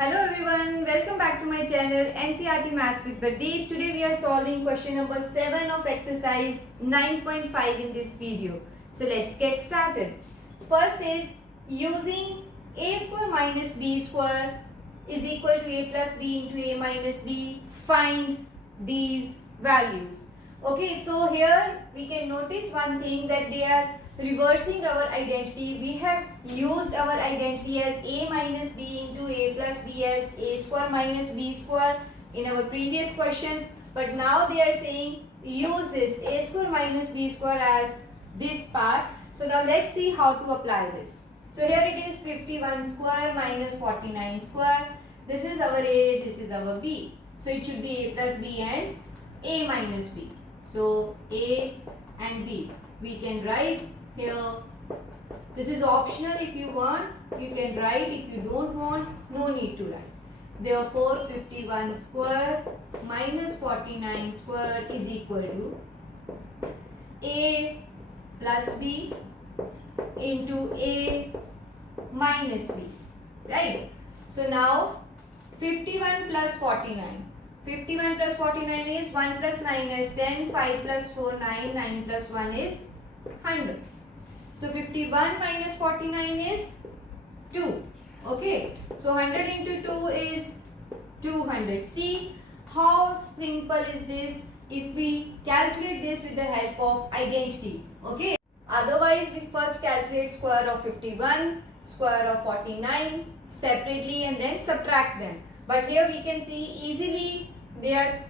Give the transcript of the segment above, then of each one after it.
Hello everyone, welcome back to my channel NCERT Maths with Pradeep. Today we are solving question number 7 of exercise 9.5 in this video. So let's get started. First is using a square minus b square is equal to a plus b into a minus b. Find these values. Okay, so here we can notice one thing that they are reversing our identity. We have used our identity as a minus b into a plus b as a square minus b square in our previous questions, but now they are saying use this a square minus b square as this part. So now let's see how to apply this. So here it is 51 square minus 49 square. This is our a, this is our b. So it should be a plus b and a minus b. So a and b we can write here. This is optional. If you want you can write, if you don't want no need to write. Therefore 51 square minus 49 square is equal to a plus b into a minus b, right? So now 51 plus 49. 51 plus 49 is 1 plus 9 is 10, 5 plus 4 9, 9 plus 1 is 100. So 51 minus 49 is 2. Okay. So 100 into 2 is 200. See how simple is this if we calculate this with the help of identity. Okay. Otherwise we first calculate square of 51, square of 49 separately and then subtract them. But here we can see easily they are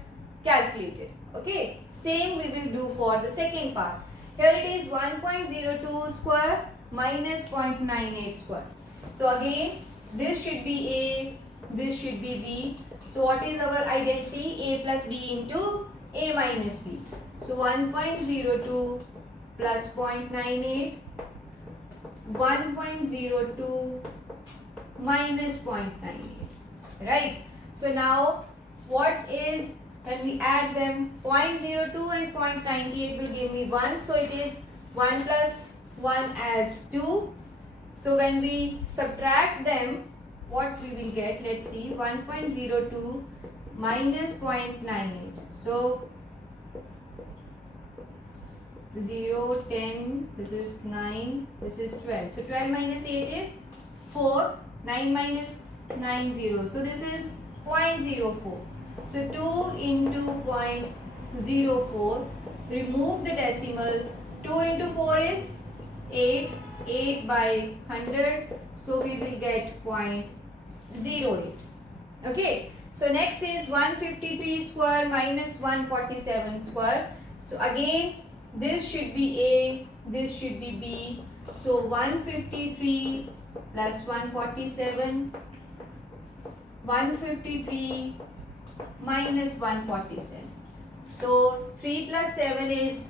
calculated. Okay. Same we will do for the second part. Here it is 1.02 square minus 0.98 square. So again this should be a, this should be b. So what is our identity? A plus b into a minus b. So 1.02 plus 0.98, 1.02 minus 0.98, right? So now what is, when we add them, 0.02 and 0.98 will give me 1. So it is 1 plus 1 as 2. So when we subtract them, what we will get? Let's see, 1.02 minus 0.98. So 0, 10, this is 9, this is 12. So 12 minus 8 is 4, 9 minus 9, 0. So this is 0.04. So 2 into 0.04, remove the decimal. 2 into 4 is 8, 8 by 100. So we will get 0.08. Okay. So next is 153 square minus 147 square. So again this should be a, this should be b. So 153 plus 147, 153 minus 147. So 3 plus 7 is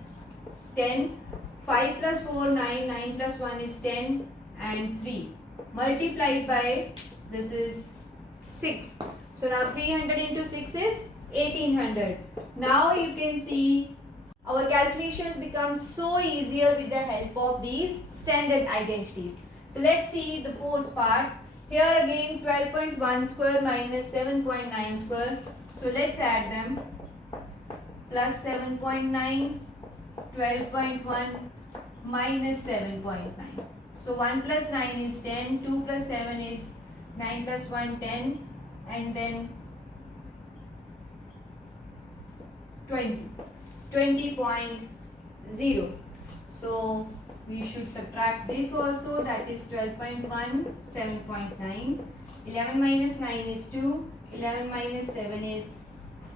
10, 5 plus 4 9, 9 plus 1 is 10 and 3 multiplied by, this is 6. So now 300 into 6 is 1800. Now you can see our calculations become so easier with the help of these standard identities. So let's see the fourth part. Here again 12.1 square minus 7.9 square. So let's add them. Plus 7.9, 12.1 minus 7.9. So 1 plus 9 is 10, 2 plus 7 is 9 plus 1 10 and then 20. 20.0. So we should subtract this also, that is 12.1, 7.9. 11 minus 9 is 2, 11 minus 7 is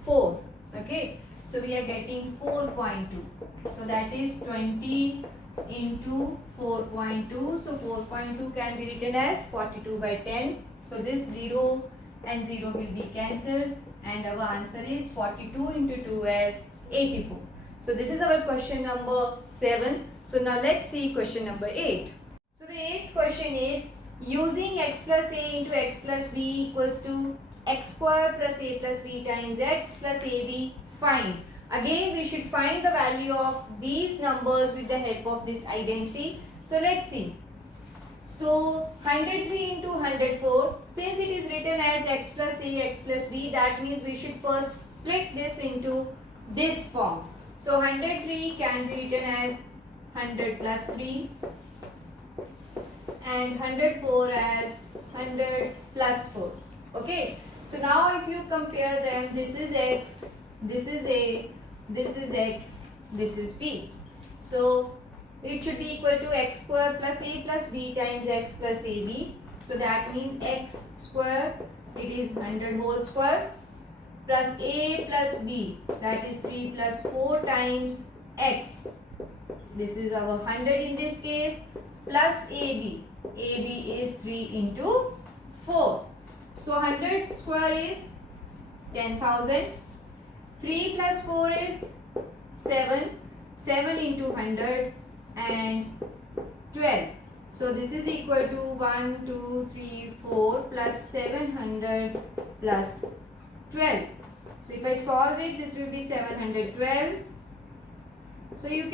4. Okay. So we are getting 4.2. So that is 20 into 4.2. So 4.2 can be written as 42 by 10. So this 0 and 0 will be cancelled and our answer is 42 into 2 as 84. So this is our question number 7. So now let's see question number 8. So the 8th question is using x plus a into x plus b equals to x square plus a plus b times x plus ab. Find. Again we should find the value of these numbers with the help of this identity. So let's see. So 103 into 104, since it is written as x plus a x plus b, that means we should first split this into this form. So 103 can be written as 100 plus 3 and 104 as 100 plus 4. Okay. So now if you compare them, this is x, this is a, this is x, this is b. So it should be equal to x square plus a plus b times x plus ab. So that means x square, it is 100 whole square, plus a plus b, that is 3 plus 4 times x. This is our 100 in this case, plus ab. ab is 3 into 4. So 100 square is 10,000. 3 plus 4 is 7. 7 into 100 and 12. So this is equal to 1, 2, 3, 4 plus 700 plus 12. So if I solve it, this will be 712. So you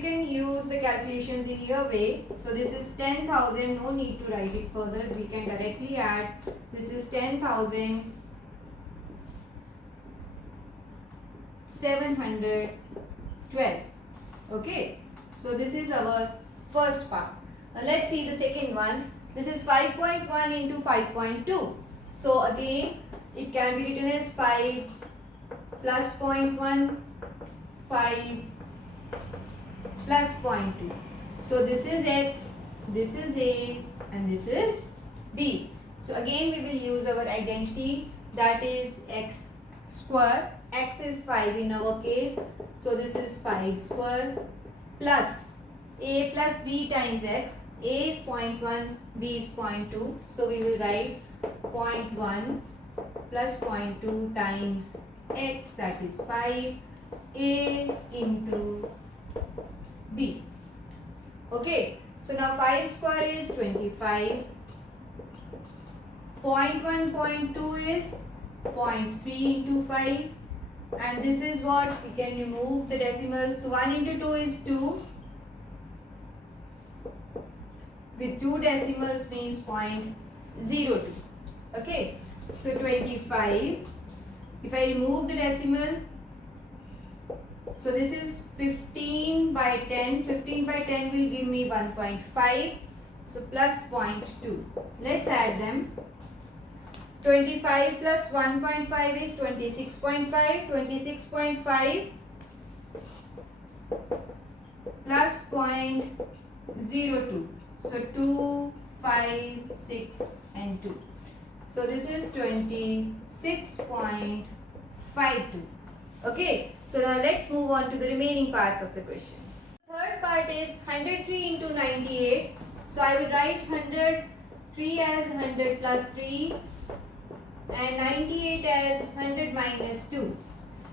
can use the calculations in your way. So this is 10,000. No need to write it further. We can directly add. This is 10,712. Okay. So this is our first part. Now let's see the second one. This is 5.1 into 5.2. So again, it can be written as 5 plus 0.1, 5 plus 0.2. So this is x, this is a, and this is b. So again we will use our identity, that is x square. X is 5 in our case. So this is 5 square plus a plus b times x. A is 0.1, b is 0.2. So we will write 0.1 plus 0.2 times x, that is 5, a into b. Okay. So now 5 square is 25. 0.1, 0.2 is 0.3 into 5. And this is what we can remove the decimal. So 1 into 2 is 2. With 2 decimals means 0.02. Okay. So 25. If I remove the decimal, so this is 15 by 10. 15 by 10 will give me 1.5. So plus 0.2. Let's add them. 25 plus 1.5 is 26.5. 26.5 plus 0.02. So 2, 5, 6 and 2. So this is 26.52. Okay. So now let's move on to the remaining parts of the question. Third part is 103 into 98. So I will write 103 as 100 plus 3 and 98 as 100 minus 2.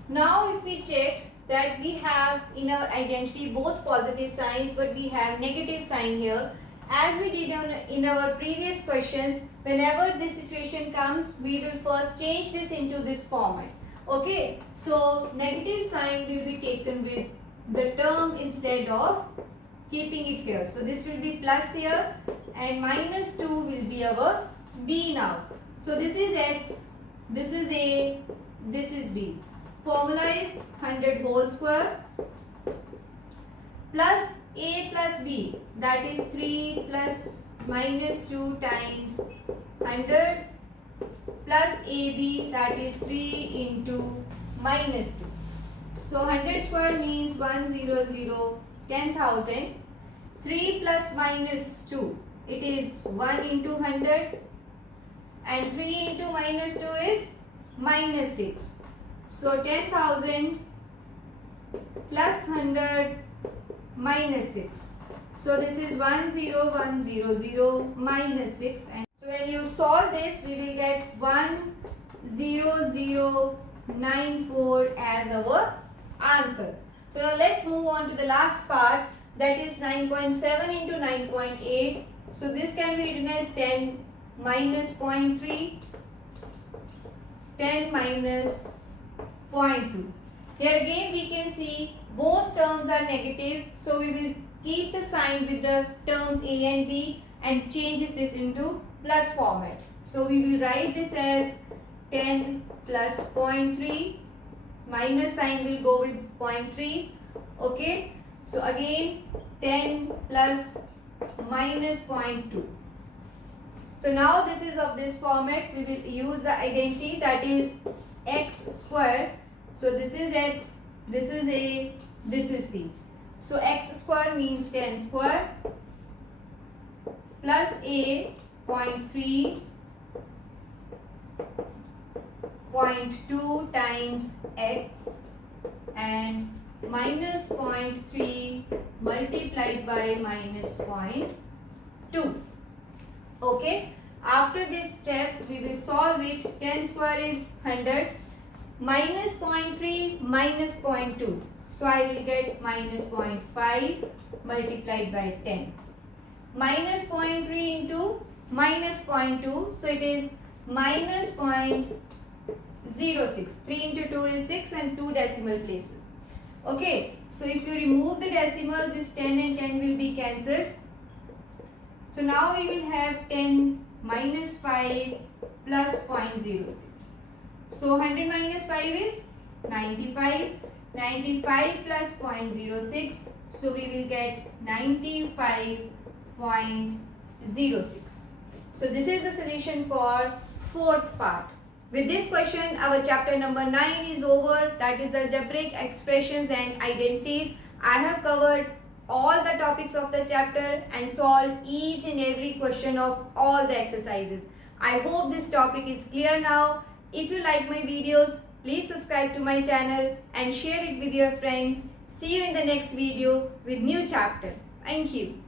Now if we check that we have in our identity both positive signs, but we have negative sign here. As we did in our previous questions, whenever this situation comes, we will first change this into this format. Okay, so negative sign will be taken with the term instead of keeping it here. So this will be plus here and minus 2 will be our b now. So this is x, this is a, this is b. Formula is 100 whole square plus a plus b, that is 3 plus minus 2 times 100 plus ab, that is 3 into minus 2. So 100 square means 100, 10,000. 3 plus minus 2, it is 1 into 100 and 3 into minus 2 is minus 6. So 10,000 plus 100 minus 6. So this is 10100 minus 6. And so when you solve this, we will get 10094 as our answer. So now let's move on to the last part, that is 9.7 into 9.8. So this can be written as 10 minus 0.3, 10 minus 0.2. Here again we can see both terms are negative, so we will keep the sign with the terms a and b and changes it into plus format. So we will write this as 10 plus 0.3, minus sign will go with 0.3. Okay, so again 10 plus minus 0.2. So now this is of this format. We will use the identity, that is x square. So this is x, this is a, this is b. So x square means 10 square plus a 0.3 0.2 times x and minus 0.3 multiplied by minus 0.2. Okay, after this step we will solve it. 10 square is 100, minus 0.3 minus 0.2. So I will get minus 0.5 multiplied by 10. Minus 0.3 into minus 0.2. So it is minus 0.06. 3 into 2 is 6 and 2 decimal places. Okay, so if you remove the decimal, this 10 and 10 will be cancelled. So now we will have 10 minus 5 plus 0.06. So 100 minus 5 is 95. 95 plus 0.06. So we will get 95.06. So this is the solution for fourth part. With this question, our chapter number 9 is over. That is algebraic expressions and identities. I have covered all the topics of the chapter and solved each and every question of all the exercises. I hope this topic is clear now. If you like my videos, please subscribe to my channel and share it with your friends. See you in the next video with new chapter. Thank you.